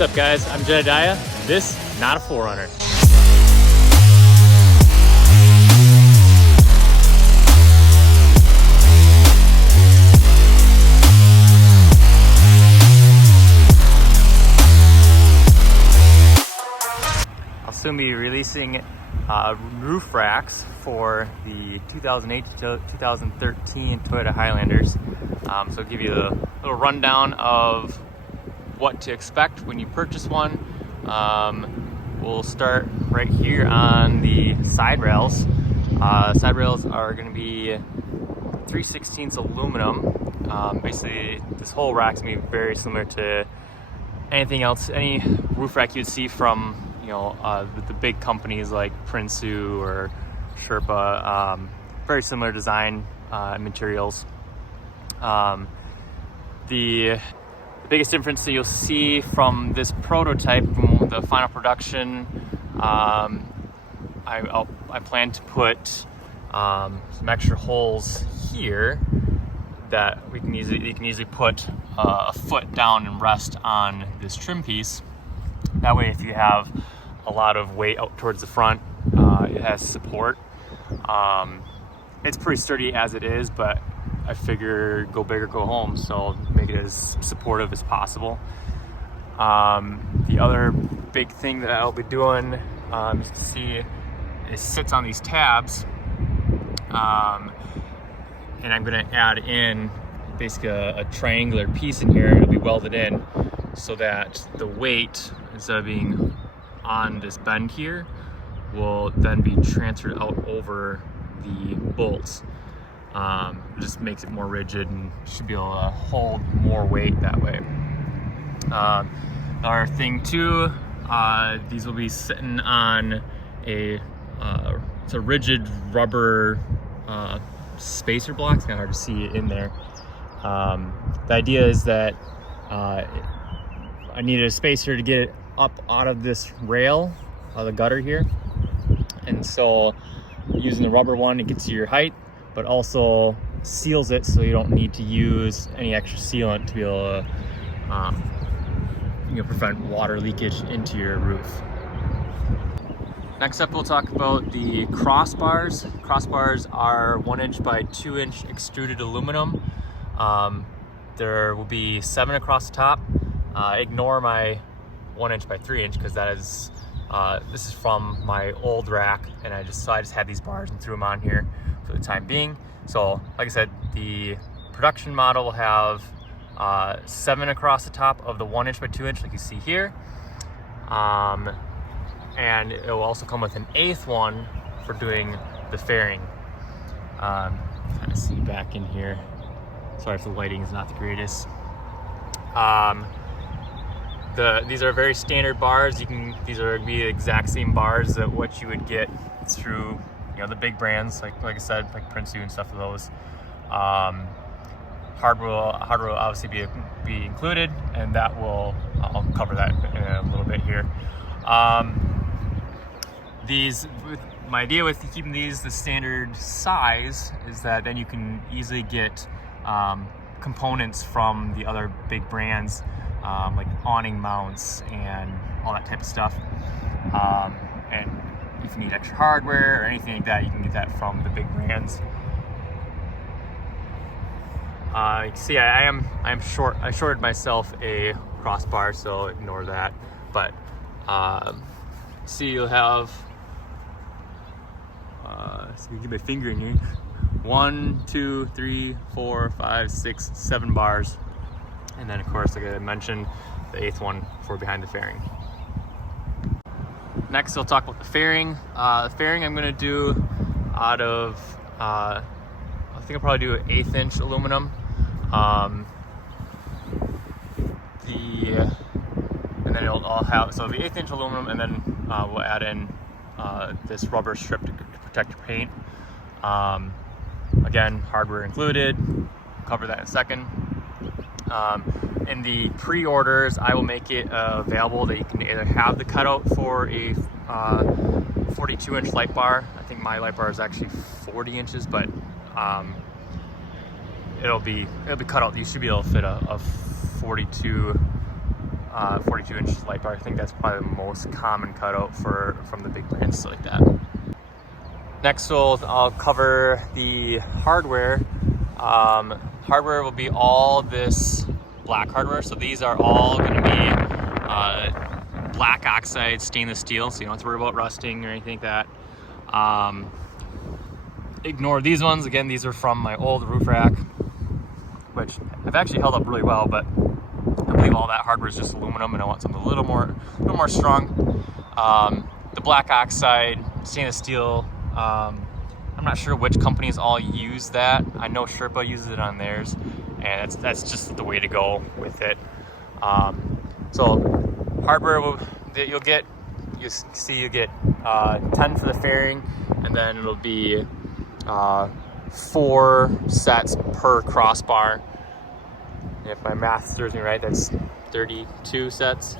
What's up, guys? I'm Jedediah. This, not a 4Runner. I'll soon be releasing roof racks for the 2008 to 2013 Toyota Highlanders. So I'll give you a little rundown of what to expect when you purchase one. We'll start right here on the side rails. Side rails are going to be 3/16 aluminum. Basically, this whole rack's going to be very similar to anything else, any roof rack you'd see from the big companies like Prinsu or Sherpa. Very similar design materials. The biggest difference that you'll see from this prototype from the final production, I plan to put some extra holes here that you can easily put a foot down and rest on this trim piece. That way, if you have a lot of weight out towards the front, it has support. It's pretty sturdy as it is, but I figure go big or go home, so make it as supportive as possible. The other big thing that I'll be doing, you can see, it sits on these tabs, and I'm going to add in basically a triangular piece in here. It'll be welded in so that the weight, instead of being on this bend here, will then be transferred out over the bolts. It just makes it more rigid and should be able to hold more weight that way. Our thing too, these will be sitting on it's a rigid rubber spacer block. It's kind of hard to see it in there. The idea is that I needed a spacer to get it up out of this rail, out of the gutter here, and so using the rubber one, it gets you your height, but also seals it so you don't need to use any extra sealant to be able to prevent water leakage into your roof. Next up, we'll talk about the crossbars. Crossbars are 1" by 2" extruded aluminum. There will be 7 across the top. Ignore my 1" by 3" because that is this is from my old rack, and I just had these bars and threw them on here for the time being. So like I said, the production model will have 7 across the top of the 1" by 2" like you see here, and it will also come with an 1/8 one for doing the fairing. Kind of see back in here. Sorry if the lighting is not the greatest. These are very standard bars. These are going to be the exact same bars that what you would get through the big brands, like I said, like Prinsu and stuff of those. Hardware will obviously be included, and I'll cover that in a little bit here. My idea with keeping these the standard size is that then you can easily get components from the other big brands, like awning mounts and all that type of stuff. And if you need extra hardware or anything like that, you can get that from the big brands. You can see I shorted myself a crossbar, so ignore that. But see, you'll have so you get my finger in here. 1, 2, 3, 4, 5, 6, 7 bars, and then of course, like I mentioned, the 1/8 one for behind the fairing. Next, I'll talk about the fairing. The fairing I'm going to do out of, I think I'll probably do an 1/8" aluminum. And then I'll have, so it'll be 1/8" aluminum, and then we'll add in this rubber strip to protect your paint. Again, hardware included. Cover that in a second. In the pre-orders, I will make it available that you can either have the cutout for a 42" light bar. I think my light bar is actually 40 inches, but it'll be cut out. You should be able to fit a 42 42-inch light bar. I think that's probably the most common cutout from the big brands like that. Next, I'll cover the hardware. Hardware will be all this black hardware. So these are all going to be black oxide stainless steel, so you don't have to worry about rusting or anything like that. Ignore these ones. Again, these are from my old roof rack, which have actually held up really well, but I believe all that hardware is just aluminum, and I want something a little more strong. The black oxide stainless steel. I'm not sure which companies all use that. I know Sherpa uses it on theirs, and that's just the way to go with it. So hardware that you'll get 10 for the fairing, and then it'll be 4 sets per crossbar. If my math serves me right, that's 32 sets.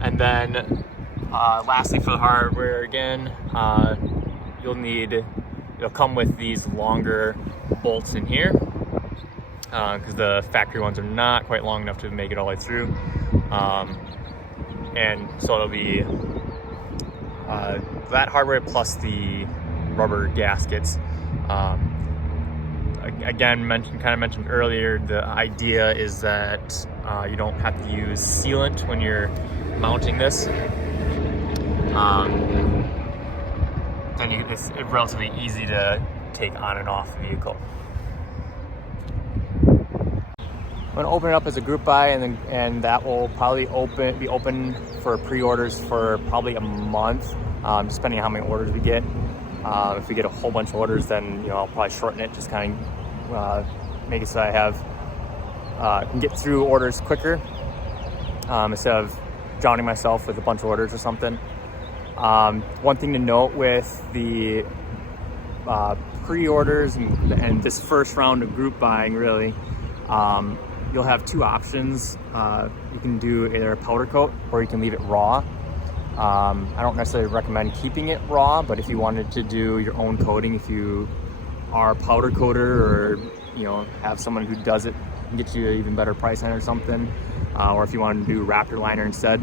And then lastly, for the hardware again, it'll come with these longer bolts in here, because the factory ones are not quite long enough to make it all the way through. And so it'll be that hardware plus the rubber gaskets. Again, mentioned earlier, the idea is that you don't have to use sealant when you're mounting this. Then it's relatively easy to take on and off the vehicle. I'm going to open it up as a group buy, and that will probably be open for pre-orders for probably a month, depending on how many orders we get. If we get a whole bunch of orders, then I'll probably shorten it, just kind of make it so I can get through orders quicker, instead of drowning myself with a bunch of orders or something. One thing to note with the pre-orders and this first round of group buying, really, you'll have 2 options. You can do either a powder coat or you can leave it raw. I don't necessarily recommend keeping it raw, but if you wanted to do your own coating, if you are a powder coater, or have someone who does it and get you an even better price on it or something, or if you want to do Raptor liner instead,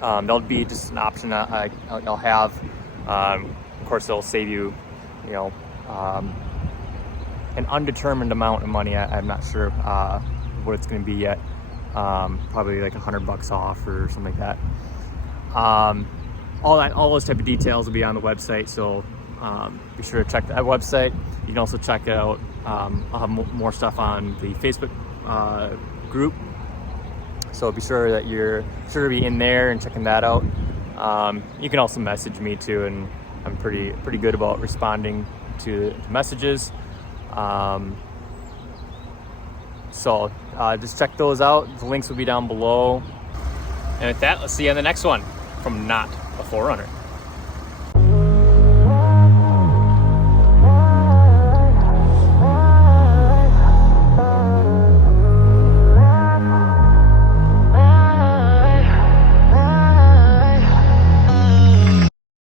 that'll be just an option that I'll have. Of course, it'll save you, an undetermined amount of money. I'm not sure what it's going to be yet. Probably like $100 off or something like that. All those type of details will be on the website, so be sure to check that website. You can also check it out. I'll have more stuff on the Facebook group, so be sure that you're to be in there and checking that out. You can also message me too, and I'm pretty good about responding to messages. So just check those out. The links will be down below. And with that, let's see you on the next one from Not a 4Runner.